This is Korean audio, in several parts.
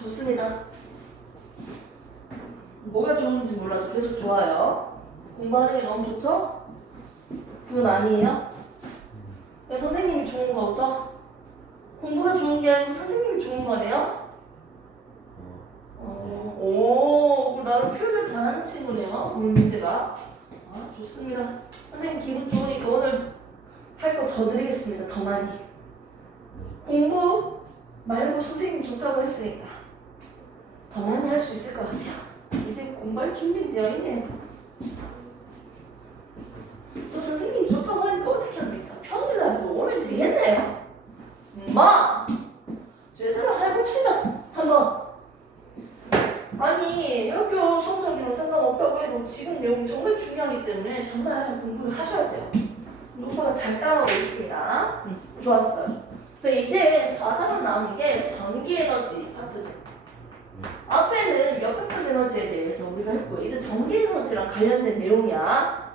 좋습니다. 뭐가 좋은지 몰라도 계속 좋아요. 공부하는 게 너무 좋죠? 그건 아니에요? 왜 선생님이 좋은 거죠? 공부가 좋은 게 아니고 선생님이 좋은 거네요? 오, 나름 표현을 잘하는 친구네요. 오늘 문제가. 아, 좋습니다. 선생님 기분 좋으니까 오늘 할 거 더 드리겠습니다. 더 많이. 공부 말고 선생님이 좋다고 했으니까 더 많이 할 수 있을 것 같아요. 이제 공부할 준비는 되어 있네요. 또 선생님이 좋다고 하니까 어떻게 합니까? 평일날도 오면 되겠네요. 엄마! 제대로 해봅시다. 한번. 아니 학교 성적이랑 상관없다고 해도 지금 내용이 정말 중요하기 때문에 정말 공부를 하셔야 돼요. 노사가 잘 따라오고 있습니다. 좋았어요. 자, 이제 4단원 나오는 게 전기에너지 파트죠. 앞에는 역학적 에너지에 대해서 우리가 했고 이제 전기에너지랑 관련된 내용이야.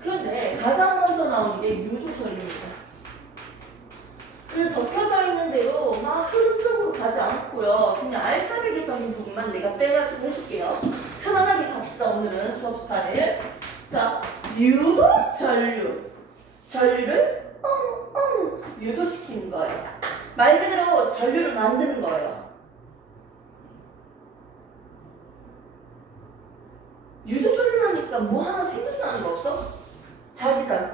그런데 가장 먼저 나오는 게 유도전류입니다. 적혀져 있는 대로 막 흐름적으로 가지 않고요. 그냥 알짜배기적인 부분만 내가 빼가지고 해줄게요. 편안하게 갑시다. 오늘은 수업 스타일. 자, 유도전류. 전류를 유도시키는 거예요. 말 그대로 전류를 만드는 거예요. 유도전류 하니까 뭐 하나 생각나는 거 없어? 자기장.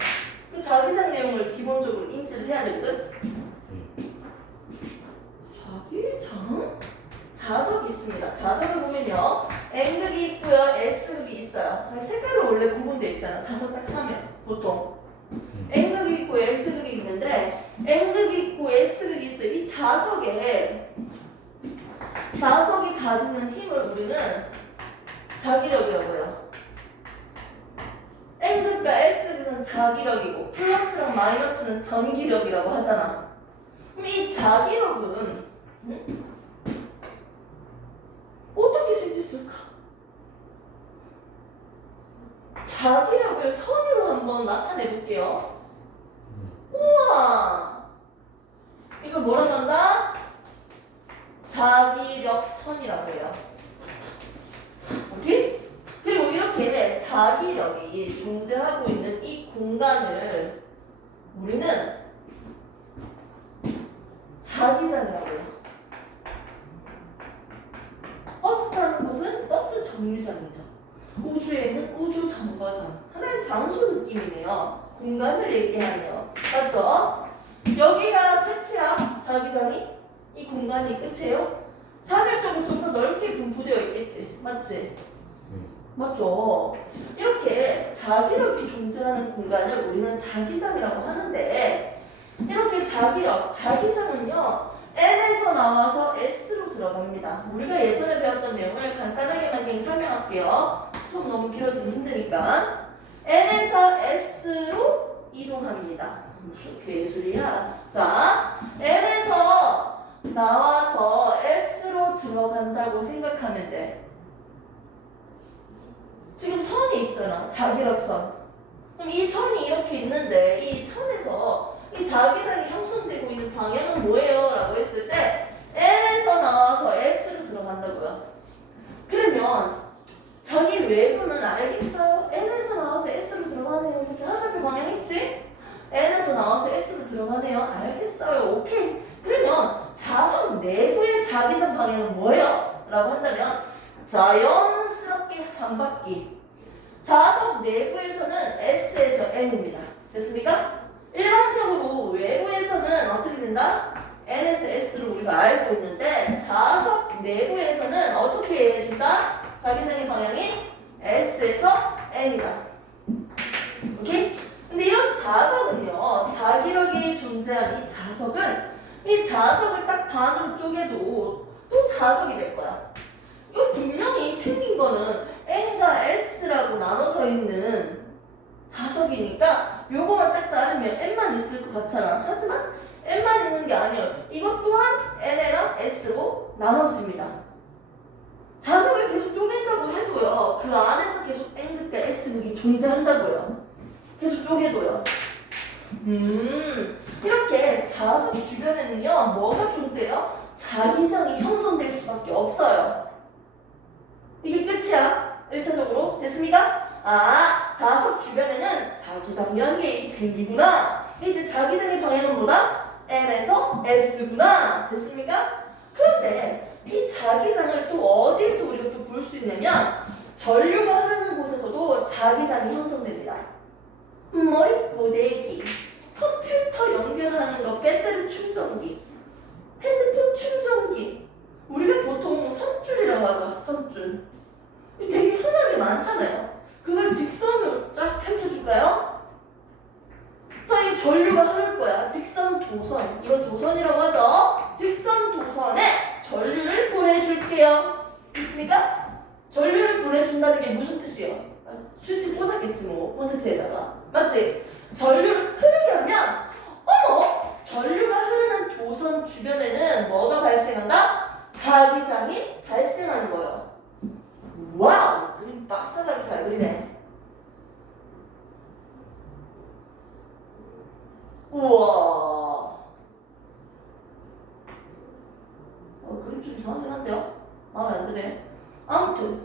그 자기장 내용을 기본적으로 인지를 해야 되거든. 자기장? 자석이 있습니다. 자석을 보면요. N극이 있고요. S극이 있어요. 색깔로 원래 구분되어 있잖아. 자석 딱 사면 보통. N극이 있고 S극이 있는데 N극이 있고 S극이 있어요. 이 자석이 가지는 힘을 우리는 자기력이라고 해요. N극과 S극은 자기력이고 플러스랑 마이너스는 전기력이라고 하잖아. 그럼 이 자기력은 어떻게 생겼을까? 자기력을 선으로 한번 나타내 볼게요. 우와! 이걸 뭐라고 한다? 자기력선이라고 해요. 오케이? 그리고 이렇게 자기력이 존재하고 있는 이 공간을 우리는 자기장이라고 해요. 버스 타는 곳은 버스 정류장이죠. 우주에는 우주 정거장. 하나의 장소 느낌이네요. 공간을 얘기하네요. 맞죠? 여기가 끝이야. 자기장이. 이 공간이 끝이에요. 사실적으로 좀 더 넓게 분포되어 있겠지. 맞지? 맞죠? 이렇게 자기력이 존재하는 공간을 우리는 자기장이라고 하는데 이렇게 자기장은요. N에서 나와서 S로 들어갑니다. 우리가 예전에 배웠던 내용을 간단하게만 그냥 설명할게요. 수업 너무 길어지면 힘드니까. N에서 S로 이동합니다. 무슨 개소리야? 자, N에서 나와서 S로 들어간다고 생각하면 돼. 지금 선이 있잖아. 자기력선. 그럼 이 선이 이렇게 있는데 이 선에서 이 자기장이 형성되고 있는 방향은 뭐예요? 라고 했을 때 N에서 나와서 S로 들어간다고요. 그러면 자기 외부는 알겠어요? N에서 나와서 S로 들어가네요. 이렇게 화살표 방향 있지? N에서 나와서 S로 들어가네요. 알겠어요. 오케이. 그러면 자석 내부의 자기장 방향은 뭐예요? 라고 한다면 자연스럽게 한 바퀴. 자석 내부에서는 S에서 N입니다. 됐습니까? 일반적으로 외부에서는 어떻게 된다? N에서 S로 우리가 알고 있는데 자석 내부에서는 어떻게 해준다? 자기장의 방향이 S에서 N이다. 오케이? 근데 이런 자석은요. 자기력이 존재한 이 자석을 딱 반으로 쪼개도 또 자석이 될 거야. 이 분명히 생긴 거는 N과 S라고 나눠져 있는 자석이니까 요거만 딱 자르면 N만 있을 것 같잖아. 하지만 N만 있는 게 아니에요. 이것 또한 N이랑 S로 나눠집니다. 자석을 계속 쪼갠다고 해도요. 그 안에서 계속 N극과 S극이 존재한다고요. 계속 쪼개도요. 이렇게 자석 주변에는요. 뭐가 존재 문제예요? 자기장이 형성될 수밖에 없어요. 이게 끝이야. 1차적으로. 됐습니까? 아, 자석 주변에는 자기장이라는 게 생기구나. 이때 자기장의 방향은 뭐다? N에서 S구나. 됐습니까? 그런데 이 자기장을 또 어디에서 우리가 또 볼 수 있냐면 전류가 흐르는 곳에서도 자기장이 형성됩니다. 머리 고데기, 컴퓨터 연결하는 거, 배터리 충전기, 핸드폰 충전기, 우리가 보통 선줄이라고 하죠. 선줄. 되게 흔하게 많잖아요. 그걸 직선으로 쫙 펼쳐줄까요? 자, 이게 전류가 흐를 거야. 직선 도선. 이건 도선이라고 하죠. 직선 도선에 전류를 보내줄게요. 있습니까? 전류를 보내준다는 게 무슨 뜻이에요? 스위치 꽂았겠지 뭐. 콘센트에다가. 맞지? 전류를 흐르게 하면 어머! 전류가 흐르는 도선 주변에는 뭐가 발생한다? 자기장이 발생하는 거예요. 와우! 그림 빡세하게 잘 그리네. 우와. 그림 좀 이상하긴 한데요? 마음에 안 드네. 아무튼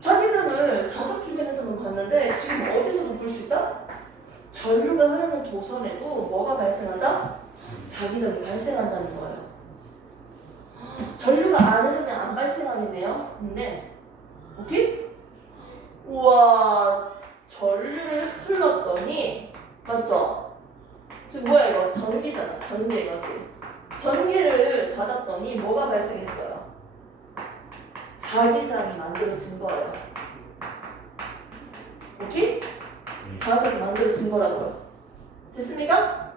자기장을 자석 주변에서만 봤는데 지금 어디서도 볼 수 있다? 전류가 흐르는 도선에도 뭐가 발생한다? 자기장이 발생한다는 거예요. 전류가 안 흐르면 안 발생하겠네요. 근데 오케이? 우와, 전류를 흘렀더니 맞죠? 지금 뭐야 이거? 전기잖아. 전기 에너지. 전기를 받았더니 뭐가 발생했어요? 자기장이 만들어진 거예요. 오케이? 자기장이 만들어진 거라고요. 됐습니까?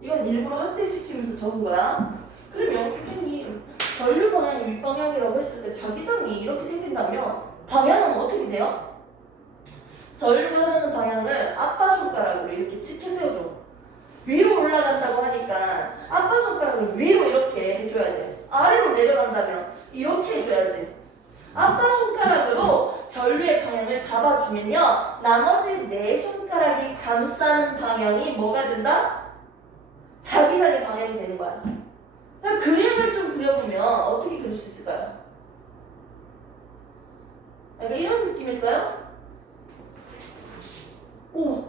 이건 일부러 확대시키면서 적은 거야. 그러면 선생님 전류 방향이 윗방향이라고 했을 때 자기장이 이렇게 생긴다면 방향은 어떻게 돼요? 전류가 흐르는 방향을 아빠 손가락으로 이렇게 치켜 세워줘. 위로 올라간다고 하니까 아빠 손가락을 위로 이렇게 해줘야 돼. 아래로 내려간다면 이렇게 해줘야지. 아빠 손가락으로 전류의 방향을 잡아주면요, 나머지 네 손가락이 감싸는 방향이 뭐가 된다? 자기장의 방향이 되는 거야. 그림을 좀 그려보면 어떻게 그릴 수 있을까요? 약간 이런 느낌일까요? 오.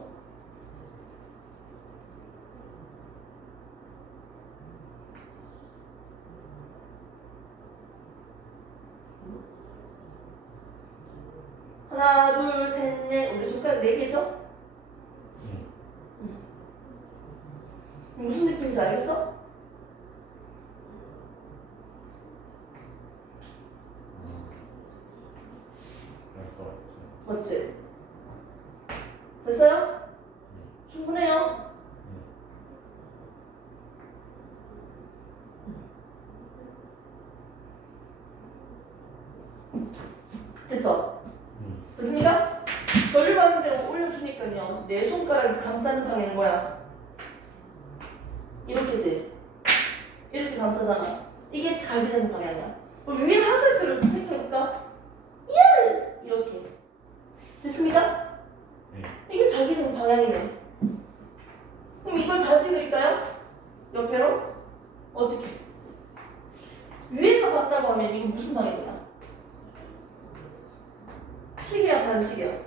하나, 둘, 셋, 넷. 우리 손가락 4개죠? 무슨 느낌인지 알겠어? 맞지? 됐어요? 충분해요? 됐죠? 됐습니까? 전류 방향대로 올려주니까요, 내 손가락이 감싸는 방향이 뭐야? 이렇게지? 이렇게 감싸잖아. 이게 자기장 방향이야. 위에 화살표를 체크해볼까? 예! 이렇게. 됐습니까? 이게 자기장 방향이네. 그럼 이걸 다시 그릴까요? 옆으로? 어떻게? 위에서 봤다고 하면 이거 무슨 방향이야? 시계야, 반시계야?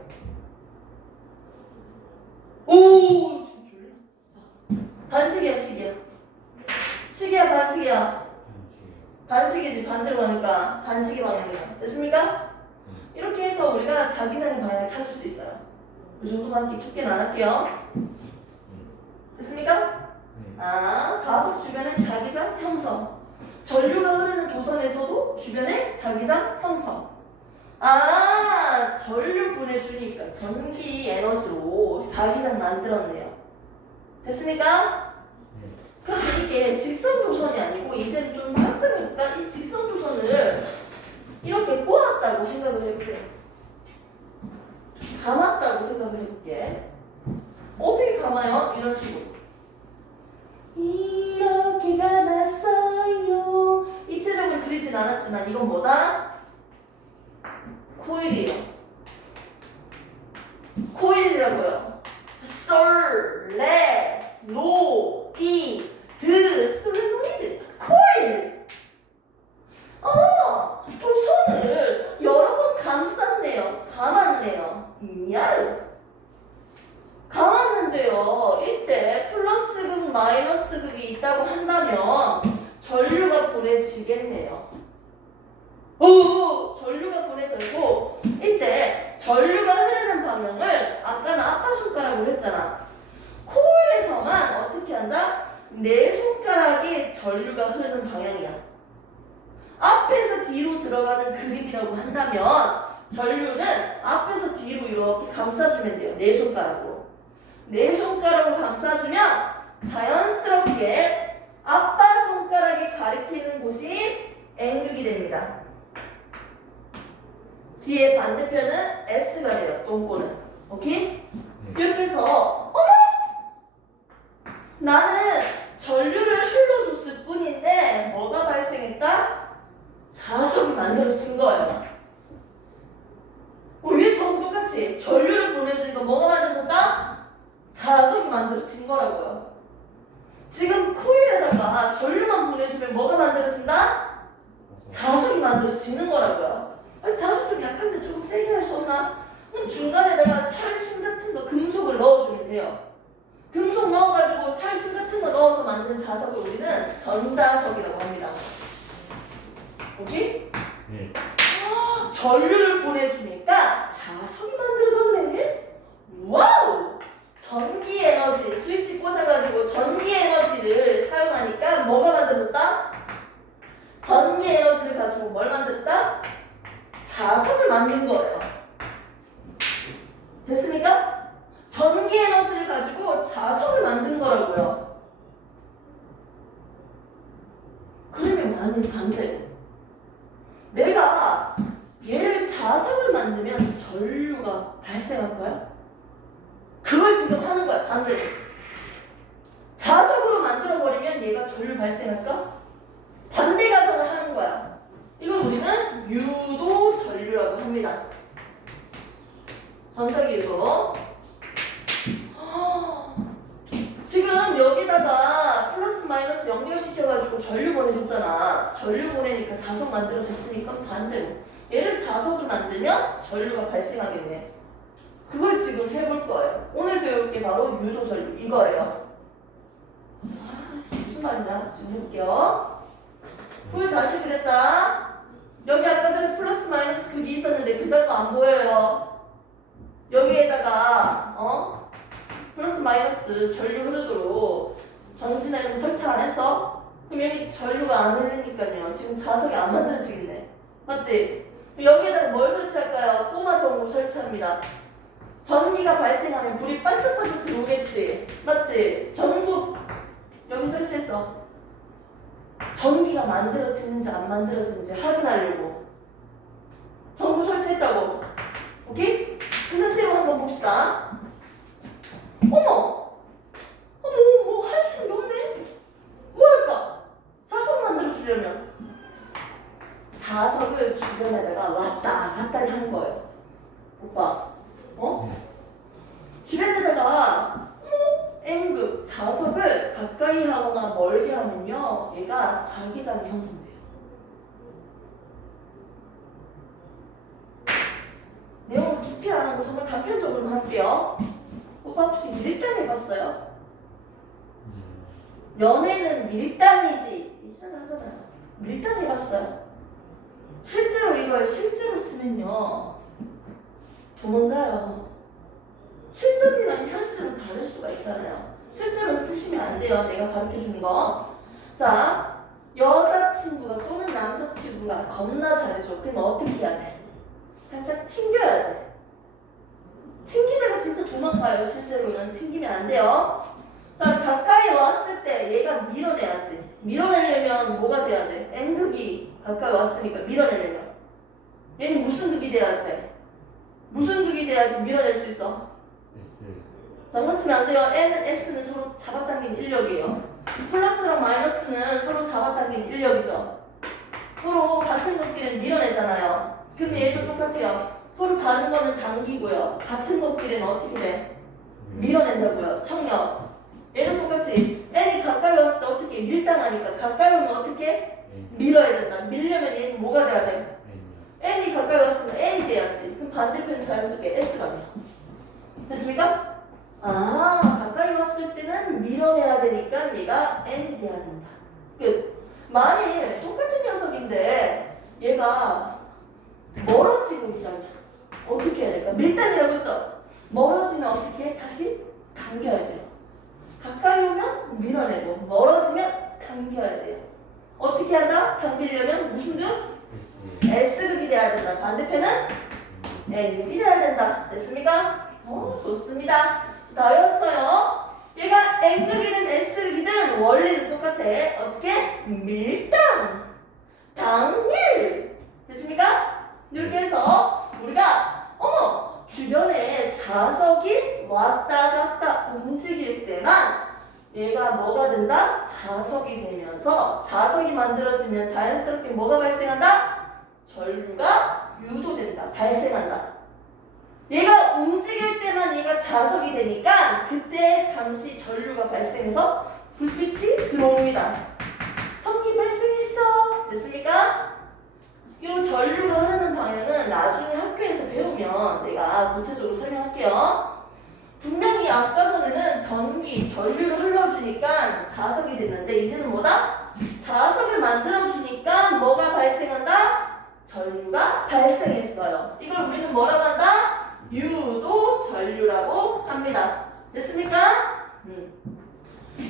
오! 지금 졸려. 반시계야, 시계야? 시계야, 반시계야? 반시계지. 반대로 가니까 반시계 방향이야. 됐습니까? 이렇게 해서 우리가 자기장의 방향을 찾을 수 있어요. 이 정도만 깊게는 안 할게요. 됐습니까? 아, 자석 주변의 자기장 형성. 전류가 흐르는 도선에서도 주변에 자기장 형성. 아, 전류 보내주니까 전기 에너지로 자기장 만들었네요. 됐습니까? 그런데 이게 직선 도선이 아니고 이제는 좀 확장해볼까? 이 직선 도선을 이렇게 꼬았다고 생각을 해보세요. 감았다고 생각을 해볼게. 어떻게 감아요? 이런 식으로. 이렇게 감았어요. 입체적으로 그리진 않았지만 이건 뭐다? 코일이에요. 코일이라고요. 솔, 레, 노, 이, 드, 솔레노이드. 된다면 전류가 보내지겠네요. 오, 전류가 보내져고 이때 전류가 흐르는 방향을 아까는 아빠 손가락으로 했잖아. 코일에서만 어떻게 한다? 내 손가락이 전류가 흐르는 방향이야. 앞에서 뒤로 들어가는 그림이라고 한다면 전류는 앞에서 뒤로 이렇게 감싸주면 돼요. 내 손가락으로. 내 손가락으로 감싸주면 자연스럽게 아빠 손가락이 가리키는 곳이 N극이 됩니다. 뒤에 반대편은 S가 돼요. 똥꼬는. 오케이? 이렇게 해서 나는 전류를 흘러줬을 뿐인데 뭐가 발생했다? 자석이 만들어진 거예요. 왜 전부 똑같이 전류를 보내주니까 뭐가 만들어졌다? 자석이 만들어진 거라고요. 지금 코일에다가 전류만 보내주면 뭐가 만들어진다? 자석이 만들어지는 거라고요. 아니, 자석 좀 약한데 좀 세게 할 수 없나? 그럼 중간에다가 철심 같은 거, 금속을 넣어주면 돼요. 금속 넣어가지고 철심 같은 거 넣어서 만든 자석을 우리는 전자석이라고 합니다. 오케이? 네. 전류를 보내주니까 자석이 만들어졌네? 와우! 전기 에너지, 스위치 꽂아가지고 전기 에너지를 사용하니까 뭐가 만들어졌다? 전기 에너지를 가지고 뭘 만들었다? 자석을 만든 거예요. 됐습니까? 전기 에너지를 가지고 자석을 만든 거라고요. 그러면 만일 반대로 내가 얘를 자석을 만들면 전류가 발생할까요? 그걸 지금 하는 거야. 반대로. 자석으로 만들어버리면 얘가 전류 발생할까? 반대 가정을 하는 거야. 이걸 우리는 유도 전류라고 합니다. 전자기로. 지금 여기다가 플러스 마이너스 연결시켜가지고 전류 보내줬잖아. 전류 보내니까 자석 만들어졌으니까 반대로 얘를 자석을 만들면 전류가 발생하겠네. 그걸 지금 해볼 거예요. 오늘 배울 게 바로 유도 전류 이거예요. 무슨 말이냐? 지금 해볼게요. 뭘 다시 그랬다. 여기 아까 전에 플러스 마이너스 극이 있었는데 그딴 거 안 보여요. 여기에다가 플러스 마이너스 전류 흐르도록 전지나 이런 거 설치 안 했어? 그럼 여기 전류가 안 흐르니까요. 지금 자석이 안 만들어지겠네. 맞지? 여기에다가 뭘 설치할까요? 꼬마 전구 설치합니다. 전기가 발생하면 불이 반짝반짝 들어오겠지? 맞지? 전구 여기 설치했어. 전기가 만들어지는지 안 만들어지는지 확인하려고 전구 설치했다고. 오케이? 그 상태로 한번 봅시다. 어머 뭐 할 수 있는 게 없네. 뭐 할까? 자석 만들어 주려면 자석을 주변에다가 왔다 갔다 하는 거예요. 오빠 주변에다가 N극 자석을 가까이 하거나 멀게 하면요 얘가 자기장이 형성돼요. 내용을 깊이 안 하고 정말 단편적으로만 할게요. 오빠 혹시 밀당 해봤어요? 연애는 밀당이지 이상하잖아요. 밀당 해봤어요? 실제로 이걸 실제로 쓰면요 도망가요. 실전이랑 현실은 다를 수가 있잖아요. 실제로 쓰시면 안 돼요. 내가 가르쳐주는 거. 자, 여자친구가 또는 남자친구가 겁나 잘해줘. 그럼 어떻게 해야 돼? 살짝 튕겨야 돼. 튕기다가 진짜 도망가요. 실제로는 튕기면 안 돼요. 자, 가까이 왔을 때 얘가 밀어내야지. 밀어내려면 뭐가 돼야 돼? N극이 가까이 왔으니까 밀어내려면 얘는 무슨 극이 돼야 돼? 무슨 극이 돼야지 밀어낼 수 있어? 장난치면 안 돼요. N은 S는 서로 잡아당긴 인력이에요. 플러스랑 마이너스는 서로 잡아당긴 인력이죠. 서로 같은 것끼리는 밀어내잖아요. 그럼 얘도 똑같아요. 서로 다른 거는 당기고요. 같은 것끼리는 어떻게 돼? 밀어낸다고요. 청력. 얘도 똑같이 N이 가까이 왔을 때 어떻게 밀당하니까 가까이 오면 어떻게? 밀어야 된다. 밀려면 얘는 뭐가 돼야 돼? N이 가까이 왔으면 N이 돼야지. 그럼 반대편 자연스럽게 S가 돼요. 됐습니까? 가까이 왔을 때는 밀어내야 되니까 얘가 N이 돼야 된다. 끝. 만일 똑같은 녀석인데 얘가 멀어지고 있다면 어떻게 해야 될까? 밀당이라고 했죠? 멀어지면 어떻게 해? 다시 당겨야 돼요. 가까이 오면 밀어내고 멀어지면 당겨야 돼요. 어떻게 한다? 당기려면 무슨 극? S극이 돼야 된다. 반대편은 N극이 돼야 된다. 됐습니까? 좋습니다. 다 외웠어요. 얘가 N극이든 S극이든 원리는 똑같아. 어떻게? 밀당, 당밀. 됐습니까? 이렇게 해서 우리가 주변에 자석이 왔다 갔다 움직일 때만 얘가 뭐가 된다? 자석이 되면서 자석이 만들어지면 자연스럽게 뭐가 발생한다? 전류가 유도된다. 발생한다. 얘가 움직일 때만 얘가 자석이 되니까 그때 잠시 전류가 발생해서 불빛이 들어옵니다. 전기 발생했어. 됐습니까? 이 전류가 흐르는 방향은 나중에 학교에서 배우면 내가 구체적으로 설명할게요. 분명히 아까 전에는 전류를 흘러주니까 자석이 됐는데 이제는 뭐다? 자석을 만들어주니까 뭐가 발생한다? 전류가 발생했어요. 이걸 우리는 뭐라고 한다? 유도 전류라고 합니다. 됐습니까?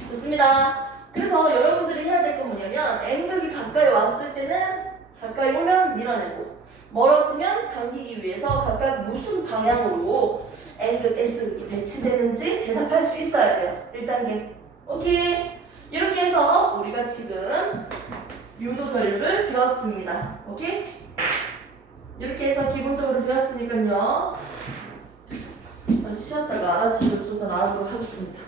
좋습니다. 그래서 여러분들이 해야 될 건 뭐냐면 N극이 가까이 왔을 때는 가까이 오면 밀어내고 멀어지면 당기기 위해서 각각 무슨 방향으로 N극, S극이 배치되는지 대답할 수 있어야 돼요. 1단계. 오케이. 이렇게 해서 우리가 지금 유도 전류를 배웠습니다. 오케이? 이렇게 해서 기본적으로 배웠으니까요. 잠시 쉬었다가 지금 좀 더 나아가도록 하겠습니다.